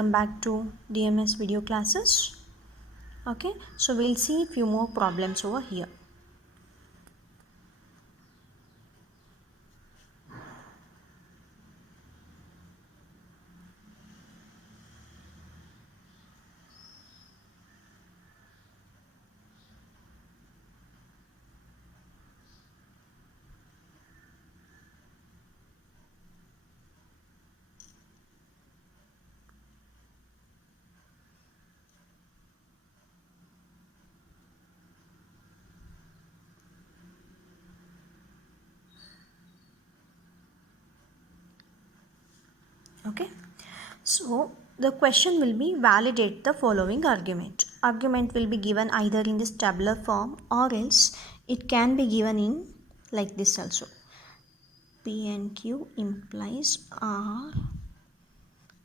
welcome back to DMS video classes. Okay, so we'll see a few more problems over here. Okay, so the question will be validate the following argument. Argument will be given either in this tabular form or else it can be given in like this also. P and Q implies R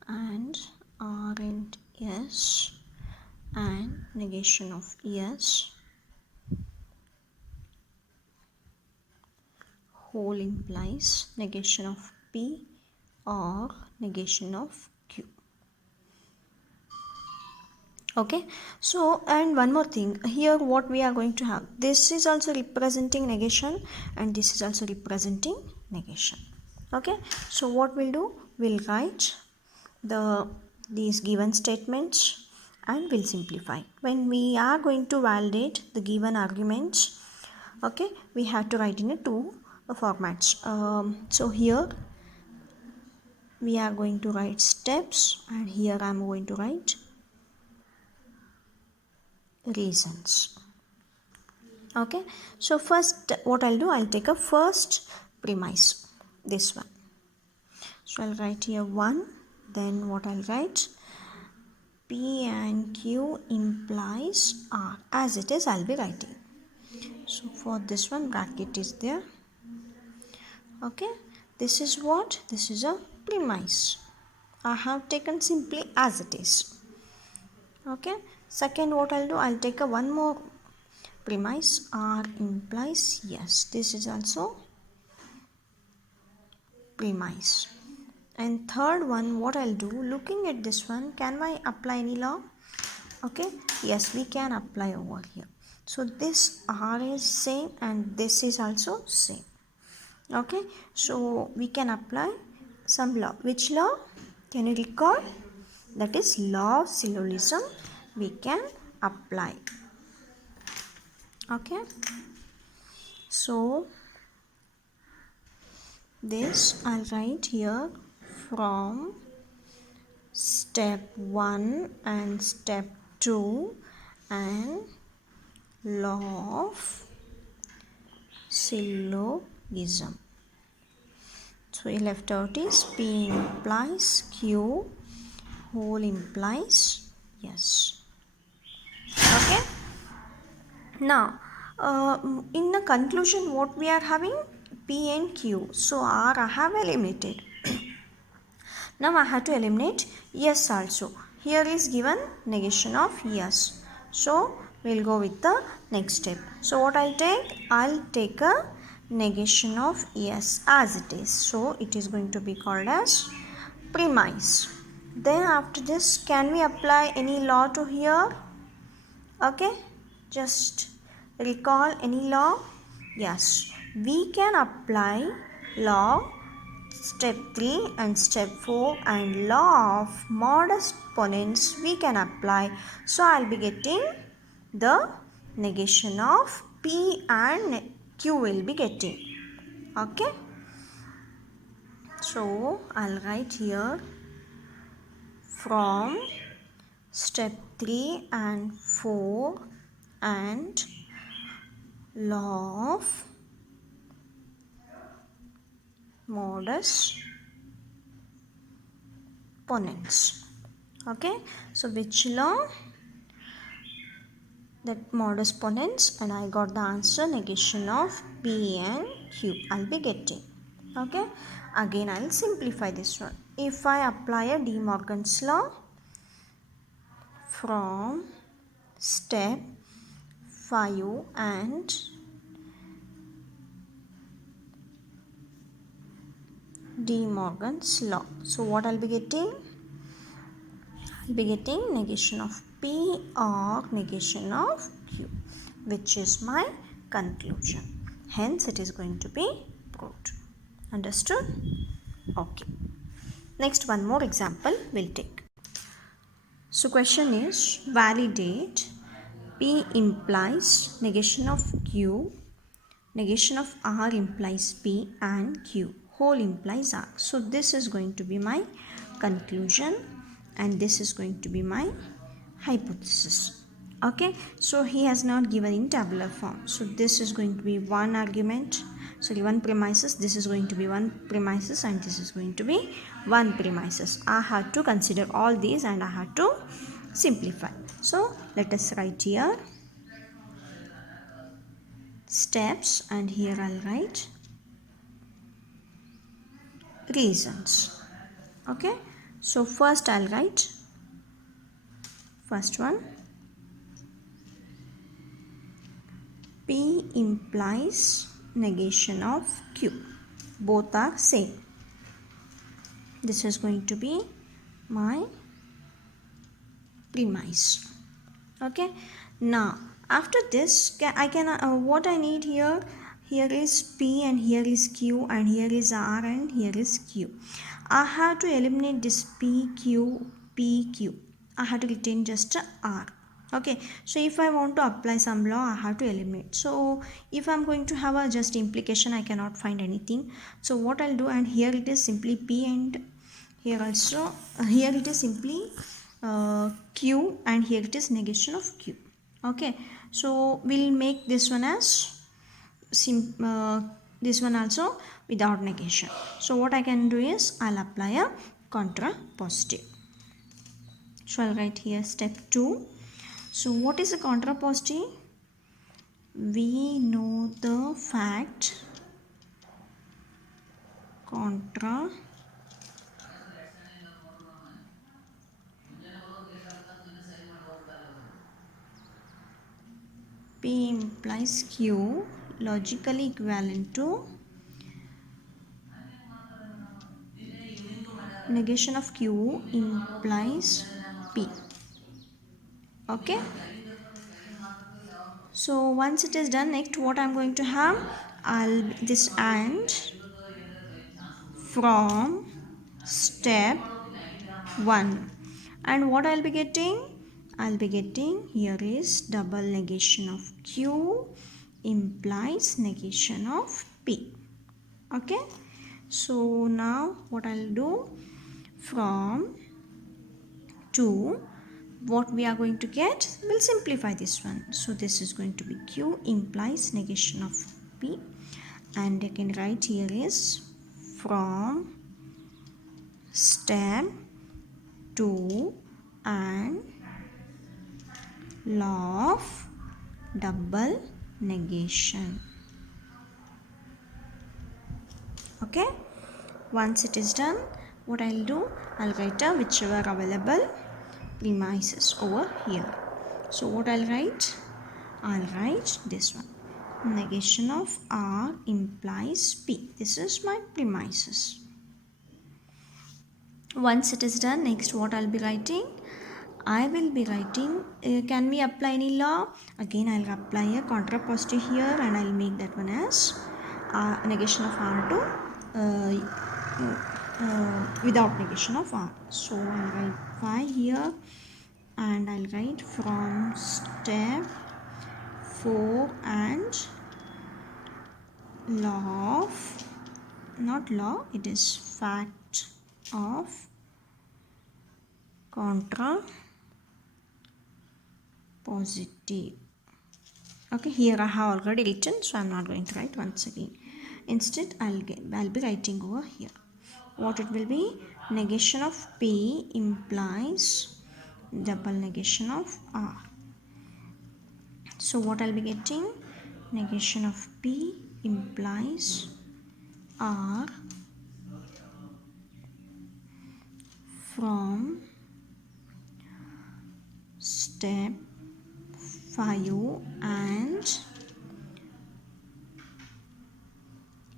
and R and S and negation of S whole implies negation of P or negation of Q. Okay, so and one more thing here, what we are going to have, this is also representing negation and this is also representing negation. Okay, so what we'll do, we'll write these given statements and we'll simplify. When we are going to validate the given arguments, okay, we have to write in a two formats. So here we are going to write steps and here I am going to write reasons. Okay, so first what I'll do, I'll take a first premise, this one. So I'll write here 1, then what I'll write, P and Q implies R, as it is I'll be writing. So for this one bracket is there. Okay, this is what, this is a premise. I have taken simply as it is. Okay, second what I'll do, I'll take a one more premise, R implies yes, this is also premise. And third one what I'll do, looking at this one, can I apply any law? Okay, yes, we can apply over here. So this R is same and this is also same. Okay, so we can apply some law. Which law? Can you recall? That is law of syllogism we can apply. Okay, so this I'll write here from step 1 and step 2 and law of syllogism. So we left out is P implies Q, whole implies yes. Okay, now in the conclusion what we are having, P and Q, so R I have eliminated. Now I have to eliminate yes also. Here is given negation of yes, so we'll go with the next step. So what I'll take a negation of yes as it is, so it is going to be called as premise. Then after this, can we apply any law to here? Okay, just recall any law. Yes, we can apply law step 3 and step 4 and law of modus ponens we can apply. So I'll be getting the negation of P and Q will be getting. Okay, so I'll write here from step 3 and 4 and law of modus ponens. Okay, so which law? That modus ponens, and I got the answer negation of P and Q I'll be getting. Okay, again I'll simplify this one. If I apply a De Morgan's law from step 5 and De Morgan's law, so what I'll be getting, I'll be getting negation of P or negation of Q, which is my conclusion. Hence, it is going to be proved. Understood? Okay. Next, one more example we'll take. So, question is validate P implies negation of Q, negation of R implies P, and Q whole implies R. So, this is going to be my conclusion, and this is going to be my hypothesis. Okay, so he has not given in tabular form. So this is going to be one argument, sorry, one premises. This is going to be one premises, and this is going to be one premises. I have to consider all these and I have to simplify. So let us write here steps, and here I'll write reasons. Okay, so first I'll write first one, P implies negation of Q. Both are same. This is going to be my premise. Okay. Now after this, I can what I need here. Here is P and here is Q and here is R and here is Q. I have to eliminate this P, Q, P, Q. I have to retain just R. Okay, so if I want to apply some law, I have to eliminate. So if I'm going to have a just implication, I cannot find anything. So what I'll do, and here it is simply P, and here also here it is simply Q, and here it is negation of Q. Okay, so we'll make this one as this one also without negation. So what I can do is I'll apply a contrapositive. So I'll write here step 2. So what is a contrapositive? We know the fact contra P implies Q logically equivalent to negation of Q implies P. Okay, so once it is done, next what I'm going to have, I'll this and from step 1, and what I'll be getting, I'll be getting here is double negation of Q implies negation of P. Okay, so now what I'll do, from 2, what we are going to get, we'll simplify this one. So this is going to be Q implies negation of P, and I can write here is from step 2 and law of double negation. Okay, once it is done, what I'll do, I'll write a whichever available premises over here. So what I'll write this one, negation of R implies P. This is my premises. Once it is done, next what I'll be writing, I will be writing, can we apply any law? Again I'll apply a contrapositive here, and I'll make that one as negation of R to without negation of R. So I'll write phi here, and I'll write from step 4 and law of, not law, it is fact of contra positive. Okay, here I have already written, so I'm not going to write once again. Instead I'll be writing over here what it will be, negation of P implies double negation of R. So what I'll be getting, negation of P implies R from step 5 and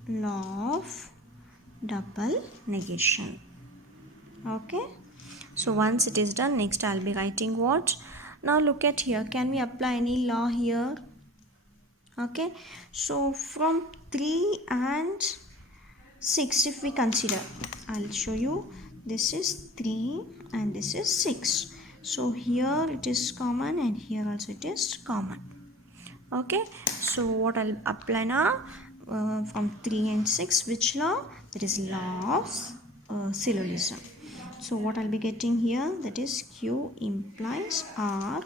law of double negation. Okay, So once it is done, next I'll be writing what? Now look at here. Can we apply any law here? Okay. So from 3 and 6, if we consider, I'll show you. This is 3 and this is 6. So here it is common and here also it is common. Okay. So what I'll apply now? From 3 and 6, which law? That is law of syllogism. So what I'll be getting here, that is Q implies R,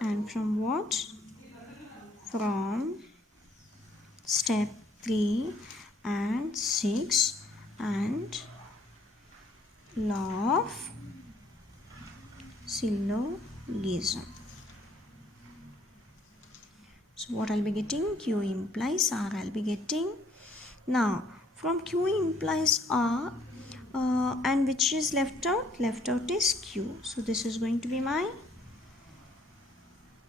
and from what? From step 3 and 6 and law of syllogism. So what I'll be getting? Q implies R I'll be getting. Now from Q implies R, and which is left out? Left out is Q. So this is going to be my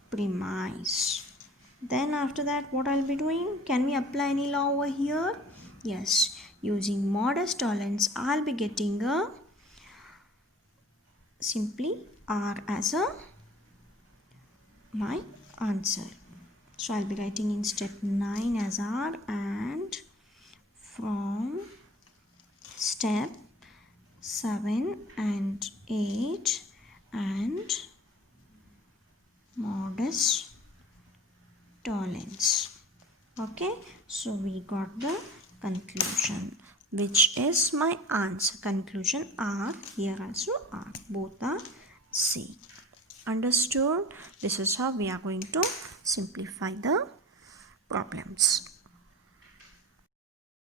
premise. Then after that, what I'll be doing? Can we apply any law over here? Yes. Using modus tollens, I'll be getting a simply R as a my answer. So I'll be writing in step 9 as R, and from step 7 and 8 and modus tollens. Okay, so we got the conclusion, which is my answer. Conclusion R, here also R, both are C. Understood? This is how we are going to simplify the problems.